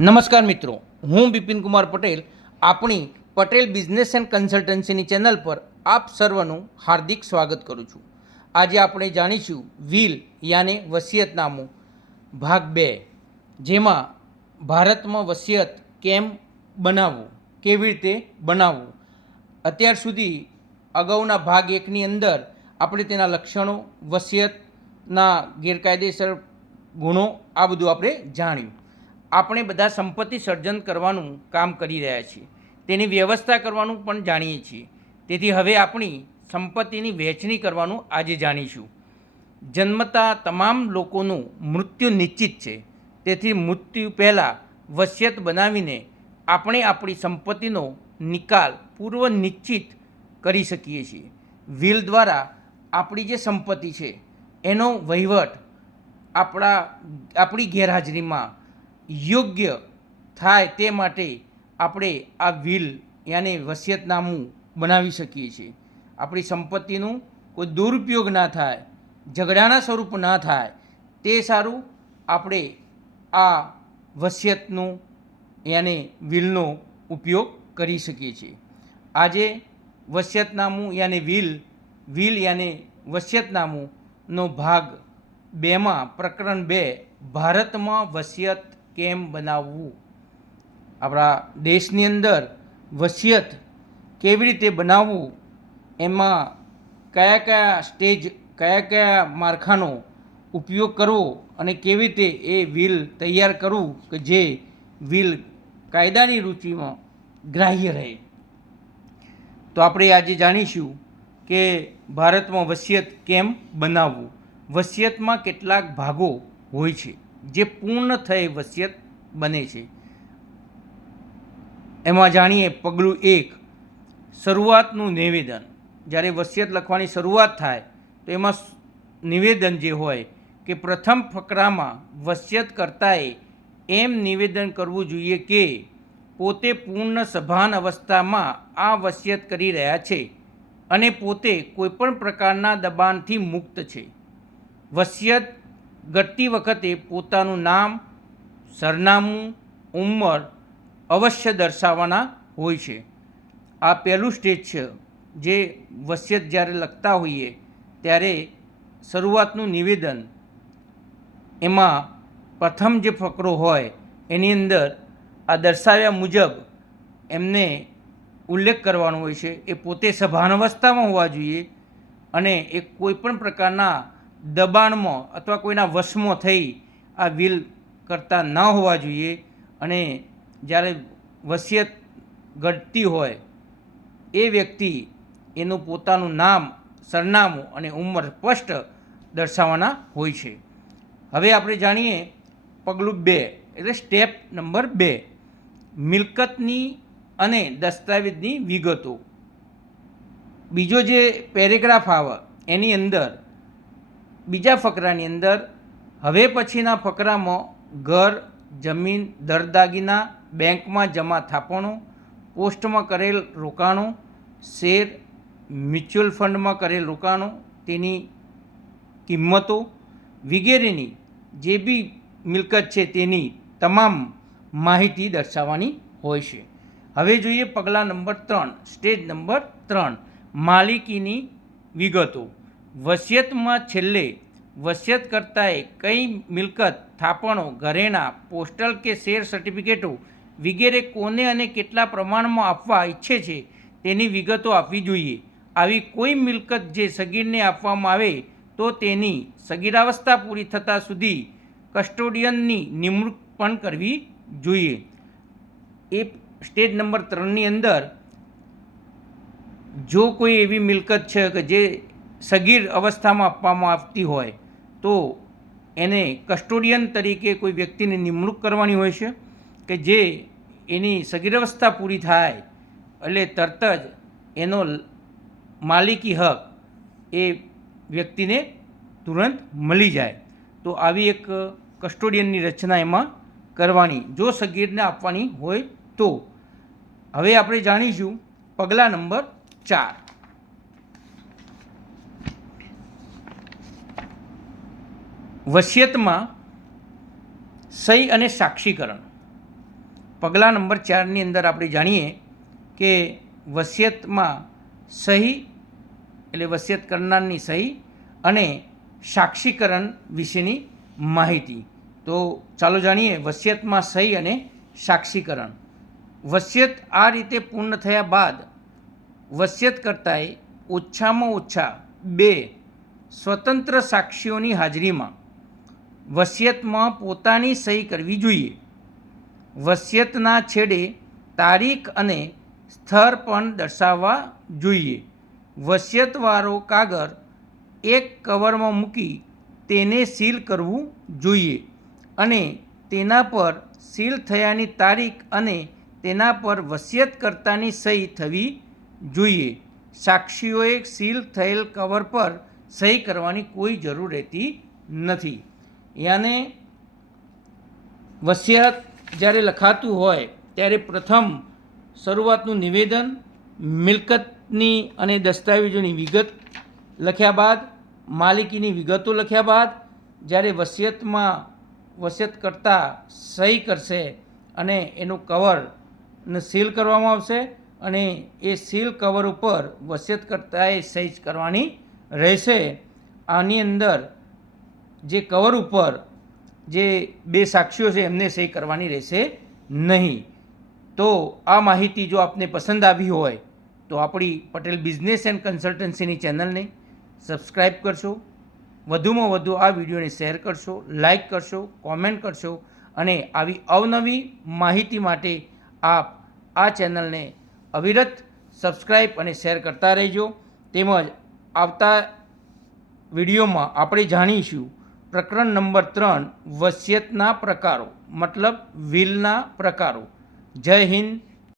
નમસ્કાર મિત્રો, હું બિપિન કુમાર પટેલ. આપણી પટેલ બિઝનેસ એન્ડ કન્સલ્ટન્સીની ચેનલ પર આપ સર્વનું હાર્દિક સ્વાગત કરું છું. આજે આપણે જાણીશું વ્હીલ યાને વસિયતનામું. ભાગ બે, જેમાં ભારતમાં વસિયત કેમ બનાવવું? કેવી રીતે બનાવવું? અત્યાર સુધી અગાઉના ભાગ એકની અંદર આપણે તેના લક્ષણો, વસિયતના ગેરકાયદેસર ગુણો, આ બધું આપણે જાણ્યું. આપણે બધા સંપત્તિ સર્જન કરવાનું કામ કરી રહ્યા છીએ. તેની વ્યવસ્થા કરવાનું પણ જાણીએ છીએ. તેથી હવે આપણી સંપત્તિની વહેંચણી કરવાનું આજે જાણીશું. જન્મતા તમામ લોકોનું મૃત્યુ નિશ્ચિત છે. તેથી મૃત્યુ પહેલાં વસિયત બનાવીને આપણે આપણી સંપત્તિનો નિકાલ પૂર્વ નિશ્ચિત કરી શકીએ છીએ. વિલ દ્વારા આપણી જે સંપત્તિ છે, એનો વહીવટ આપણા, આપણી ગેરહાજરીમાં યોગ્ય થાય તે માટે આપણે આ વિલ યાને વસિયતનામું બનાવી શકીએ છીએ. આપણી સંપત્તિનું કોઈ દુરુપયોગ ના થાય, ઝઘડાના સ્વરૂપ ના થાય, તે સારું આપણે આ વસિયતનું યાને વિલનો ઉપયોગ કરી શકીએ છીએ. આજે વસિયતનામું યાને વિલ વિલ યાને વસિયતનામુંનો ભાગ બેમાં, પ્રકરણ બે, ભારતમાં વસિયત કેમ બનાવવું? આપણા દેશની અંદર વસિયત કેવી રીતે બનાવવું? એમાં કયા કયા સ્ટેજ, કયા કયા માળખાનો ઉપયોગ કરવો અને કેવી રીતે એ વિલ તૈયાર કરવું કે જે વિલ કાયદાની રૂચિમાં ગ્રાહ્ય રહે? તો આપણે આજે જાણીશું કે ભારતમાં વસિયત કેમ બનાવવું? વસિયતમાં કેટલાક ભાગો હોય છે. જે પૂર્ણ થઈ વસિયત બને છે. એમાં જાણીએ પગલું એક, શરૂઆતનું નિવેદન. જ્યારે વસિયત લખવાની શરૂઆત થાય, તો એમાં નિવેદન જે હોય કે પ્રથમ ફકરામાં વસિયતકર્તાએ એમ નિવેદન કરવું જોઈએ કે પોતે પૂર્ણ સભાન અવસ્થામાં આ વસિયત કરી રહ્યા છે અને પોતે કોઈપણ પ્રકારના દબાણથી મુક્ત છે. વસિયત કરતી વખતે પોતાનું નામ, સરનામું, ઉંમર અવશ્ય દર્શાવવાના હોય છે. આ પહેલું સ્ટેજ છે જે વસિયત જ્યારે લખતા હોઈએ ત્યારે શરૂઆતનું નિવેદન, એમાં પ્રથમ જે ફકરો હોય એની અંદર આ દર્શાવ્યા મુજબ એમને ઉલ્લેખ કરવાનો હોય છે. એ પોતે સભાન અવસ્થામાં હોવા જોઈએ અને એ કોઈપણ પ્રકારના દબાણમાં અથવા કોઈના વશમાં થઈ આ વિલ કરતા ન હોવા જોઈએ અને જ્યારે વસિયત ઘટતી હોય, એ વ્યક્તિ એનું પોતાનું નામ, સરનામું અને ઉંમર સ્પષ્ટ દર્શાવવાના હોય છે. હવે આપણે જાણીએ પગલું બે, એટલે સ્ટેપ નંબર બે, મિલકતની અને દસ્તાવેજની વિગતો. બીજો જે પેરેગ્રાફ આવે, એની અંદર બીજા ફકરાની અંદર, હવે પછીના ફકરામાં ઘર, જમીન, દરદાગીના, બેંકમાં જમા થાપણો, પોસ્ટમાં કરેલ રોકાણો, શેર, મ્યુચ્યુઅલ ફંડમાં કરેલ રોકાણો, તેની કિંમતો વગેરેની જે બી મિલકત છે તેની તમામ માહિતી દર્શાવવાની હોય છે. હવે જોઈએ પગલાં નંબર ત્રણ, સ્ટેજ નંબર ત્રણ, માલિકીની વિગતો. વસિયતમાં છેલ્લે વસિયતકર્તાએ કઈ મિલકત, થાપણો, ઘરેણાં, પોસ્ટલ કે શેર સર્ટિફિકેટો વગેરે કોને અને કેટલા પ્રમાણમાં આપવા ઈચ્છે છે તેની વિગતો આપવી જોઈએ. આવી કોઈ મિલકત જે સગીરને આપવામાં આવે તો તેની સગીરાવસ્થા પૂરી થતાં સુધી કસ્ટોડિયનની નિમણૂક પણ કરવી જોઈએ. એ સ્ટેજ નંબર ત્રણની અંદર જો કોઈ એવી મિલકત છે કે જે સગીર અવસ્થામાં આપવામાં આવતી હોય તો એને કસ્ટોડિયન તરીકે કોઈ વ્યક્તિની નિમણૂક કરવાની હોય છે? કે જે એની સગીર અવસ્થા પૂરી થાય એટલે તરત જ એનો માલિકી હક એ વ્યક્તિને તુરંત મળી જાય. તો આવી એક કસ્ટોડિયનની રચના એમાં કરવાની, જો સગીરને આપવાની હોય તો. હવે આપણે જાણીશું પગલાં નંબર ચાર. વસિયતમાં સહી અને સાક્ષીકરણ. પગલાં નંબર ચારની અંદર આપણે જાણીએ કે વસિયતમાં સહી એટલે વસિયત કરનારની સહી અને સાક્ષીકરણ વિશેની માહિતી. તો ચાલો જાણીએ વસિયતમાં સહી અને સાક્ષીકરણ. વસિયત આ રીતે પૂર્ણ થયા બાદ વસિયત કરતાએ ઓછામાં ઓછા બે સ્વતંત્ર સાક્ષીઓની હાજરીમાં વસિયતમાં પોતાની સહી કરવી જોઈએ. વસિયતના છેડે તારીખ અને સ્થળ પણ દર્શાવવા જોઈએ. વસિયતવાળો કાગળ એક કવરમાં મૂકી તેને સીલ કરવું જોઈએ અને તેના પર સીલ થયાની તારીખ અને તેના પર વસિયતકર્તાની સહી થવી જોઈએ. સાક્ષીઓએ સીલ થયેલ કવર પર સહી કરવાની કોઈ જરૂર રહેતી નથી. યાને વસિયાત જ્યારે લખાતું હોય, ત્યારે પ્રથમ શરૂઆતનું નિવેદન, મિલકતની અને દસ્તાવેજોની વિગત લખ્યા બાદ, માલિકીની વિગતો લખ્યા બાદ, જ્યારે વસિયતમાં, વસિયત કરતા સહી કરશે અને એનું કવરને સીલ કરવામાં આવશે અને એ સીલ કવર ઉપર વસિયત કરતાએ સહી જ કરવાની રહેશે. આની અંદર જે કવર ઉપર જે બે સાક્ષીઓ છે, એમને સહી કરવાની રહેશે નહીં. તો આ માહિતી જો આપને પસંદ આવી હોય, તો આપણી પટેલ બિઝનેસ એન્ડ કન્સલ્ટન્સીની ચેનલને સબસ્ક્રાઈબ કરશો. વધુમાં વધુ આ વિડીયોને શેર કરશો, લાઇક કરશો, કોમેન્ટ કરશો અને આવી અવનવી માહિતી માટે આપ આ ચેનલને અવિરત સબસ્ક્રાઈબ અને શેર કરતા રહેજો. તેમજ આવતા વિડીયોમાં આપણે જાણીશું પ્રકરણ નંબર ત્રણ વસિયતના પ્રકારો મતલબ વિલના પ્રકારો. જય હિન્દ.